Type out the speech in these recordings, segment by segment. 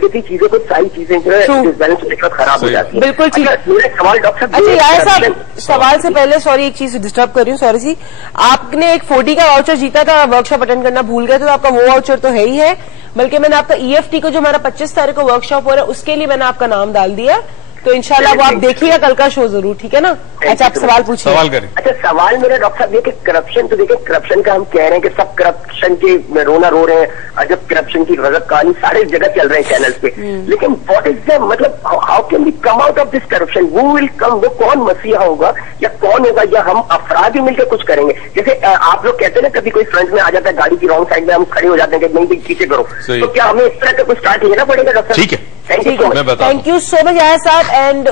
किसी चीजों को सारी चीजें जो है बैलेंस लेकर खराब हो जाती है। बिल्कुल ठीक। मेरा सवाल डॉक्टर साहब, अच्छा यार साहब, सवाल से पहले सॉरी एक चीज डिस्टर्ब कर रही हूँ, सॉरी सी। आपने एक 40 का वाउचर जीता था, वर्कशॉप अटेंड करना भूल गए, तो आपका वो वाउचर तो है ही है, बल्कि मैंने आपका EFT को जो हमारा 25 तारीख को वर्कशॉप हो रहा है उसके लिए मैंने आपका नाम डाल दिया, तो इंशाल्लाह वो आप देखिएगा कल का शो जरूर, ठीक है ना। अच्छा आप सवाल पूछिए। सवाल करें। अच्छा सवाल मेरा डॉक्टर साहब ये कि करप्शन, तो देखिए करप्शन का हम कह रहे हैं कि सब करप्शन के रोना रो रहे हैं, अजब करप्शन की गजब कहानी सारे जगह चल रहे हैं चैनल्स पे, लेकिन व्हाट इज द मतलब how can we come out of this corruption, वो विल कम, वो कौन मसीहा होगा या कौन होगा, या हम अफराद ही मिलकर कुछ करेंगे। जैसे आप लोग कहते हैं ना कभी कोई फ्रंट में आ जाता है गाड़ी की रॉन्ग साइड में, हम खड़े हो जाते हैं कि नहीं पीछे करो, तो क्या हमें इस तरह का कुछ स्टार्ट लेना पड़ेगा डॉक्टर? ठीक है, थैंक यू सो मच यार साहब। एंड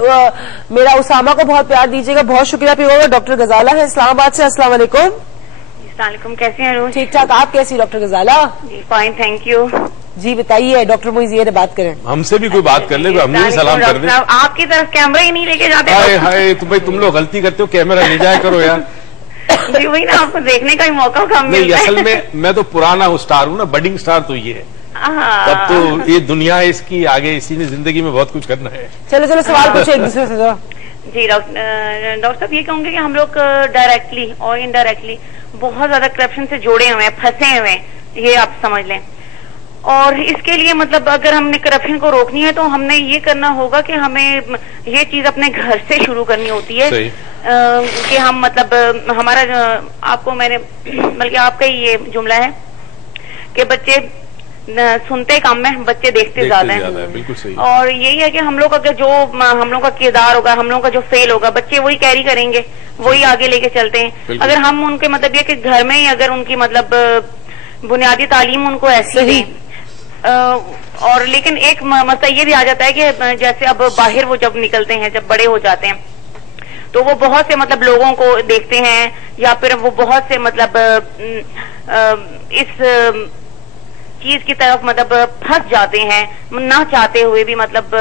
मेरा उसामा को बहुत प्यार दीजिएगा, बहुत शुक्रिया पिएगा। डॉक्टर गजाला है इस्लामाबाद से। अस्सलाम वालेकुम। अस्सलाम वालेकुम, कैसे हैं रोज? ठीक ठाक, आप कैसी डॉक्टर गजाला? जी फाइन, थैंक यू। जी बताइए डॉक्टर मोइज़, बात करें। हमसे भी कोई बात कर ले, हम नहीं सलाम कर दे। आपकी तरफ कैमरा ही नहीं लेके जाते। हाय हाय, तो भाई तुम लोग गलती करते हो, कैमरा ले जाया करो यार। जी वही ना, आपको देखने का ही मौका कम मिलता है। नहीं असल में मैं तो पुराना स्टार हूँ ना, बडिंग स्टार तो ये है, तब तो ये दुनिया इसकी आगे, इसी ने जिंदगी में बहुत कुछ करना है। चलो चलो सवाल पूछे एक दूसरे से। जी डॉक्टर साहब ये कहूंगे कि हम लोग डायरेक्टली और इनडायरेक्टली बहुत ज्यादा करप्शन से जुड़े हुए हैं, फंसे हुए हैं, ये आप समझ लें। और इसके लिए मतलब अगर हमने करप्शन को रोकनी है तो हमने ये करना होगा कि हमें ये चीज अपने घर से शुरू करनी होती है कि हम मतलब हमारा आपको मैंने बल्कि आपका ही ये जुमला है कि बच्चे सुनते कम है, बच्चे देखते ज्यादा हैं। बिल्कुल सही। और यही है कि हम लोग अगर जो हम लोग का किरदार होगा, हम लोग का जो फेल होगा, बच्चे वही कैरी करेंगे, वही आगे लेके चलते हैं। अगर हम उनके मतलब ये कि घर में ही अगर उनकी मतलब बुनियादी तालीम उनको ऐसी दें, और लेकिन एक मसला ये भी आ जाता है कि जैसे अब बाहर वो जब निकलते हैं, जब बड़े हो जाते हैं, तो वो बहुत से मतलब लोगों को देखते हैं, या फिर वो बहुत से मतलब इस चीज की तरफ मतलब फंस जाते हैं, ना चाहते हुए भी, मतलब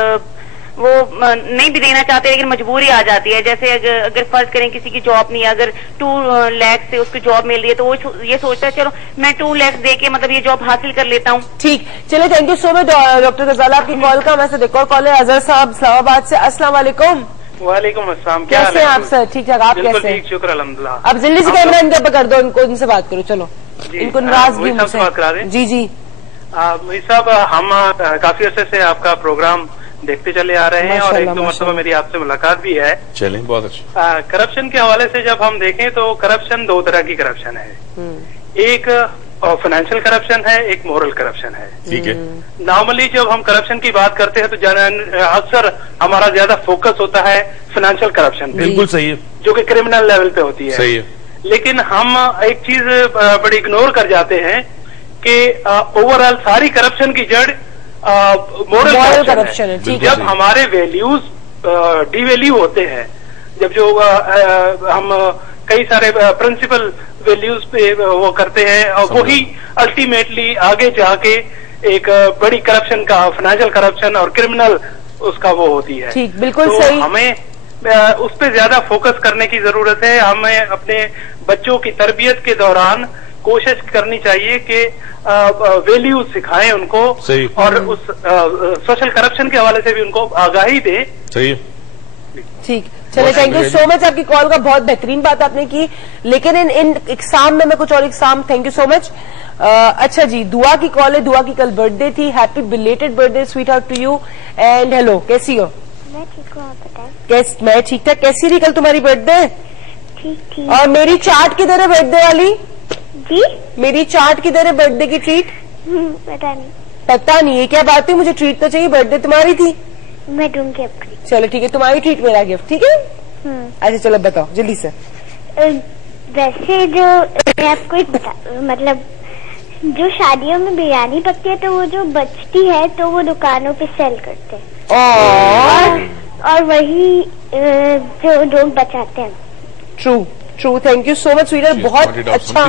वो नहीं भी देना चाहते लेकिन मजबूरी आ जाती है। जैसे अगर फर्ज करें किसी की जॉब नहीं है, अगर 2 लाख से उसको जॉब मिल रही है, तो वो ये सोचता है चलो मैं 2 लाख दे के मतलब ये जॉब हासिल कर लेता हूँ। ठीक, चलिए thank you so much doctor Ghazala, आपकी कॉल का। मैं एक और कॉल है अजहर साहब इस्लामाबाद से। अस्सलाम वालेकुम। वालेकुम अस्सलाम, कैसे हैं आप सर? ठीक ठाक, आप कैसे हैं? शुक्र अल्हम्दुलिल्लाह। अब जल्दी से कैमरा इनके ऊपर कर दो, इनको इनसे बात करो, चलो इनको नाराजगी मुझसे बात करा दें। जी जी मोइज़ साहब, हम काफी अर्से से आपका प्रोग्राम देखते चले आ रहे हैं और 1-2 मरतबा मेरी आपसे मुलाकात भी है। चलें, बहुत अच्छा। करप्शन के हवाले से जब हम देखें तो करप्शन 2 तरह की करप्शन है, एक फाइनेंशियल करप्शन है, एक मोरल करप्शन है। ठीक है। नॉर्मली जब हम करप्शन की बात करते हैं तो अक्सर हमारा ज्यादा फोकस होता है फाइनेंशियल करप्शन पे। बिल्कुल सही है। जो कि क्रिमिनल लेवल पे होती है। सही है। लेकिन हम एक चीज बड़ी इग्नोर कर जाते हैं कि ओवरऑल सारी करप्शन की जड़ मोरल करप्शन है। जब हमारे वैल्यूज डिवैल्यू होते हैं, जब जो हम कई सारे प्रिंसिपल वैल्यूज पे वो करते हैं, और वही अल्टीमेटली आगे जाके एक बड़ी करप्शन का, फाइनेंशियल करप्शन और क्रिमिनल उसका वो होती है। ठीक, बिल्कुल तो सही। हमें उस पर ज्यादा फोकस करने की जरूरत है। हमें अपने बच्चों की तरबियत के दौरान कोशिश करनी चाहिए कि वैल्यूज सिखाएं उनको, और उस सोशल करप्शन के हवाले से भी उनको आगाही दे। सही। ठीक, चलिए थैंक यू सो मच, आपकी कॉल का बहुत बेहतरीन बात आपने की। लेकिन इन एग्जाम में मैं कुछ और exam, thank you so much. अच्छा जी, दुआ की कॉल है। दुआ की कल बर्थडे थी, happy belated birthday sweetheart to you. And hello, कैसी हो? मैं ठीक हूँ, आप बताएं। मैं ठीक ठाक। कैसी रही कल तुम्हारी बर्थडे? ठीक ठीक। और मेरी चार्ट किधर है बर्थडे वाली? जी, मेरी चार्ट किधर है बर्थडे की ट्रीट? पता नहीं। पता नहीं है, क्या बात है? मुझे ट्रीट तो चाहिए, बर्थडे तुम्हारी थी। मैं ढूंढ के आपकी। चलो ठीक है, तुम्हारी ट्रीट मेरा गिफ्ट, ठीक है? अच्छा चलो बताओ जल्दी से। वैसे जो मैं आपको एक मतलब जो शादियों में बिरयानी पकती है तो वो जो बचती है तो वो दुकानों पे सेल करते हैं, और वही जो लोग बचाते हैं। True true, thank you so much sweeter, बहुत अच्छा,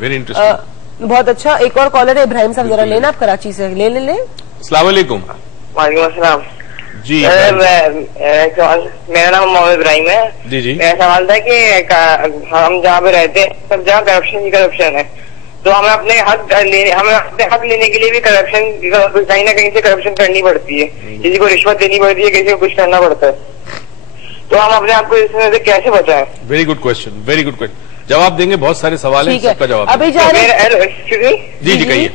वेरी इंटरेस्टिंग, बहुत अच्छा। एक और कॉलर है इब्राहिम साहब, जरा लेना आप कराची से, ले ले ले। अस्सलाम वालेकुम। वालेकुम अस्सलाम जी। मेरा नाम मोहम्मद इब्राहिम है। जी जी। मेरा सवाल था कि हम जहाँ पे रहते हैं सब जहाँ करप्शन ही करप्शन है, तो हमें अपने हक लेने के लिए भी करप्शन, कहीं ना कहीं से करप्शन करनी पड़ती है। किसी को रिश्वत देनी पड़ती है, किसी को कुछ करना पड़ता है। तो हम अपने आप को इसमें से कैसे बचाएं? Very good question, very good question. जवाब देंगे, बहुत सारे सवाल है, सबका जवाब अभी जी कहिए।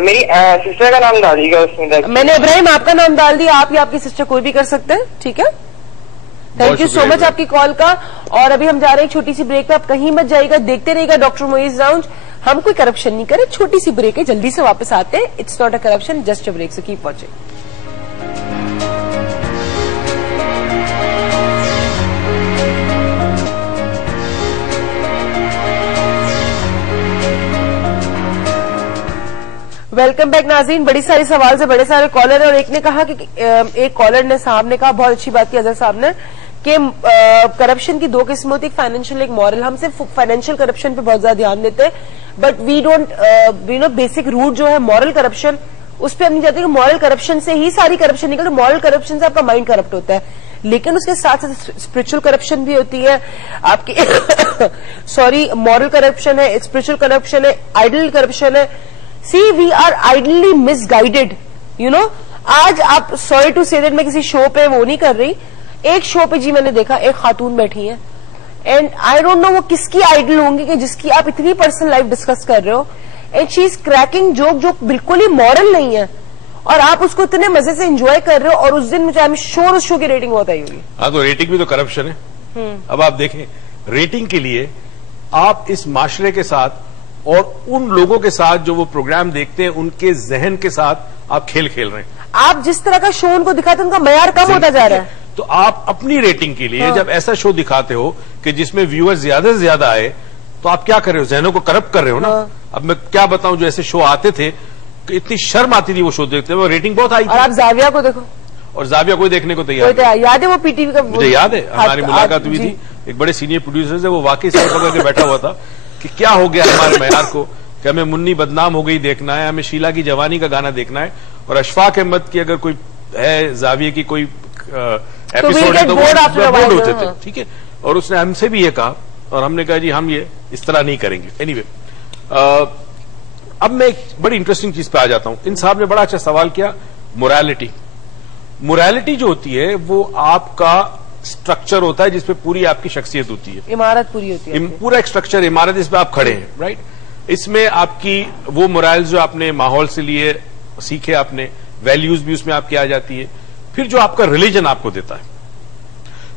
मेरी सिस्टर का नाम डाल दीजिएगा उसमें। मैंने इब्राहिम आपका नाम डाल दिया, आप या आपकी सिस्टर कोई भी कर सकते हैं, ठीक है। थैंक यू सो मच आपकी कॉल का। और अभी हम जा रहे हैं छोटी सी ब्रेक पे, आप कहीं मत जाइएगा, देखते रहिएगा डॉक्टर मोइज राउंड। हम कोई करप्शन नहीं करें, छोटी सी ब्रेक है, जल्दी से वापस आते हैं। It's not a corruption, just a break, so keep watching. Welcome back नाज़रीन। बड़ी सारी सवाल से बड़े सारे कॉलर है और एक ने कहा कि एक कॉलर ने साहब ने कहा, बहुत अच्छी बात की अजहर साहब ने, कि करप्शन की दो किस्म होती है, एक फाइनेंशियल एक मॉरल। हम सिर्फ फाइनेंशियल करप्शन पे बहुत ज्यादा ध्यान देते हैं, but we don't basic root जो है मॉरल करप्शन, उस पर हम नहीं जाते कि मॉरल करप्शन से ही सारी करप्शन निकल। मॉरल करप्शन से आपका माइंड करप्ट होता है, लेकिन उसके साथ साथ स्पिरिचुअल करप्शन भी होती है आपकी सॉरी मॉरल करप्शन है, स्पिरिचुअल करप्शन है, आइडल करप्शन है। See we are ideally misguided, you know. आज आप सॉरी टू से दैट मैं किसी शो पे वो नहीं कर रही, एक शो पे जी मैंने देखा एक खातून बैठी है एंड आई डोंट नो वो किसकी आइडल होंगी कि जिसकी आप इतनी पर्सनल लाइफ डिस्कस कर रहे हो and she is cracking joke जो बिल्कुल ही मॉरल नहीं है और आप उसको इतने मजे से एंजॉय कर रहे हो और उस दिन मुझे उस शो की रेटिंग बहुत आई होगी। हाँ, तो रेटिंग भी तो करप्शन है। अब आप देखें, रेटिंग के लिए आप इस माशरे के साथ और उन लोगों के साथ जो वो प्रोग्राम देखते हैं उनके जहन के साथ आप खेल खेल रहे हैं। आप जिस तरह का शो उनको दिखाते हैं उनका मयार कम होता जा रहा है। तो आप अपनी रेटिंग के लिए जब ऐसा शो दिखाते हो कि जिसमें व्यूअर्स ज्यादा से ज्यादा आए, तो आप क्या कर रहे हो, जहनों को करप्ट कर रहे हो ना। अब मैं क्या बताऊं, जो ऐसे शो आते थे कि इतनी शर्म आती थी वो शो देखते हुए, रेटिंग बहुत आई थी। और आप जाविया को देखो, और जाविया को देखने को तैयार, याद है वो पीटीवी का, मुझे याद है हमारी मुलाकात हुई थी एक बड़े सीनियर प्रोड्यूसर से, वो वाकई सर पकड़ के बैठा हुआ था कि क्या हो गया हमारे मयार को, कि हमें मुन्नी बदनाम हो गई देखना है, हमें शीला की जवानी का गाना देखना है, और अशफाक अहमद की अगर कोई है जाविये की कोई एपिसोड है तो बोर्ड होते थे, ठीक है। और उसने हमसे भी ये कहा और हमने कहा जी हम ये इस तरह नहीं करेंगे। एनीवे, अब मैं एक बड़ी इंटरेस्टिंग चीज पे आ जाता हूं। इन साहब ने बड़ा अच्छा सवाल किया, मोरालिटी। मोरालिटी जो होती है वो आपका स्ट्रक्चर होता है जिसपे पूरी आपकी शख्सियत होती है, इमारत पूरी होती है, पूरा एक स्ट्रक्चर इमारत जिसपे आप खड़े हैं, राइट। इसमें आपकी वो मोरल्स जो आपने माहौल से लिए सीखे, आपने वैल्यूज भी उसमें आपकी आ जाती है, फिर जो आपका रिलीजन आपको देता है।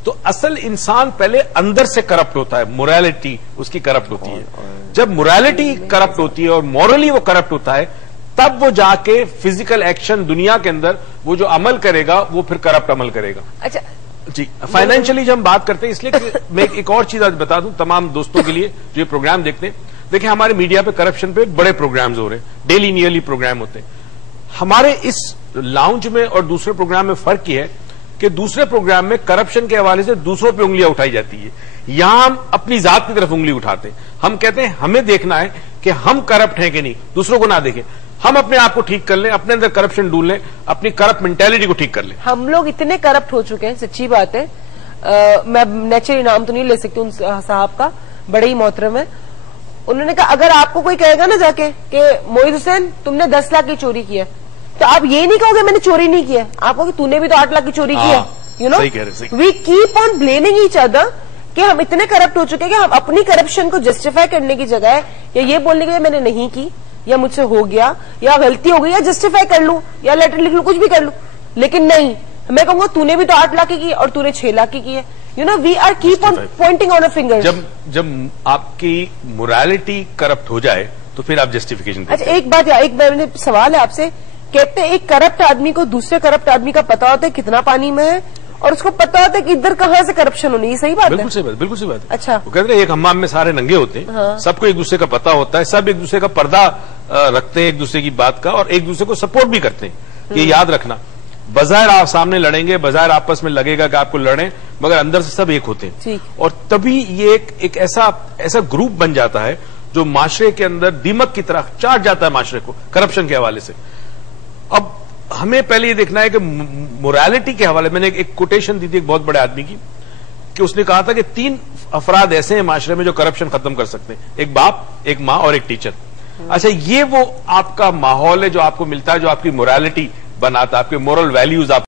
तो असल इंसान पहले अंदर से करप्ट होता है, मोरालिटी उसकी करप्ट होती है। जब मोरालिटी करप्ट होती है और मॉरली वो करप्ट होता है, तब वो जाके फिजिकल एक्शन दुनिया के अंदर वो जो अमल करेगा वो फिर करप्ट अमल करेगा। अच्छा जी, फाइनेंशियली जब हम बात करते हैं, इसलिए मैं एक और चीज आज बता दूं तमाम दोस्तों के लिए जो ये प्रोग्राम देखते हैं। देखिए, हमारे मीडिया पे करप्शन पे बड़े प्रोग्राम्स हो रहे हैं, डेली नियरली प्रोग्राम होते हैं। हमारे इस लाउंज में और दूसरे प्रोग्राम में फर्क यह है कि दूसरे प्रोग्राम में करप्शन के हवाले से दूसरों पे उंगलियां उठाई जाती है, यहां हम अपनी जात की तरफ उंगली उठाते हैं। हम कहते हैं हमें देखना है कि हम करप्ट हैं कि नहीं, दूसरों को ना देखें, हम अपने आप को ठीक कर लें, अपने अंदर करप्शन ढूंढ लें, अपनी करप्ट मेंटेलिटी को ठीक कर लें। हम लोग इतने करप्ट हो चुके हैं, सच्ची बात है। मैं नेचुरली नाम तो नहीं ले सकती उन साहब का, बड़े ही मोहतरम है। उन्होंने कहा अगर आपको कोई कहेगा ना जाके कि मोहित हुसैन तुमने 10 लाख की चोरी की है, तो आप ये नहीं कहोगे मैंने चोरी नहीं की है, आप कहोगे तूने भी तो 8 लाख की चोरी की है। You know, we keep on blaming each other कि हम इतने करप्ट हो चुके हैं कि हम अपनी करप्शन को जस्टिफाई करने की जगह या ये बोलने के लिए मैंने नहीं की या मुझसे हो गया या गलती हो गई या जस्टिफाई कर लूं या लेटर लिख लूं, कुछ भी कर लूं, लेकिन नहीं, मैं कहूंगा तूने भी तो 8 लाख की और तूने 6 लाख की है। You know, we are keep on pointing on a finger. जब आपकी मोरालिटी करप्ट हो जाए तो फिर आप जस्टिफिकेशन। अच्छा, एक बात, एक सवाल है आपसे, कहते हैं एक करप्ट आदमी को दूसरे करप्ट आदमी का पता होता है कितना पानी में है और उसको पता होता है कि इधर कहां से करप्शन होनी है, सही बात है? बिल्कुल सही बात, बिल्कुल सही बात है। अच्छा, वो कहते हैं एक हम्माम में सारे नंगे होते हैं, हाँ। सबको एक दूसरे का पता होता है, सब एक दूसरे का पर्दा रखते हैं एक दूसरे की बात का और एक दूसरे को सपोर्ट भी करते हैं। ये याद रखना, बाजार आप सामने लड़ेंगे, बाजार आपस में लगेगा कि आपको लड़ें, मगर अंदर से सब एक होते हैं। और तभी ये एक ऐसा ग्रुप बन जाता है जो माशरे के अंदर दीमक की तरह चाट जाता है माशरे को करप्शन के हवाले से। अब हमें पहले ये देखना है कि मोरालिटी के हवाले, मैंने एक कोटेशन दी थी एक बहुत बड़े आदमी की, कि उसने कहा था कि 3 अफराद ऐसे हैं माशरे में जो करप्शन खत्म कर सकते हैं, एक बाप, एक माँ और एक टीचर। अच्छा, ये वो आपका माहौल है जो आपको मिलता है, जो आपकी मोरालिटी बनाता है, आपके मोरल वैल्यूज आप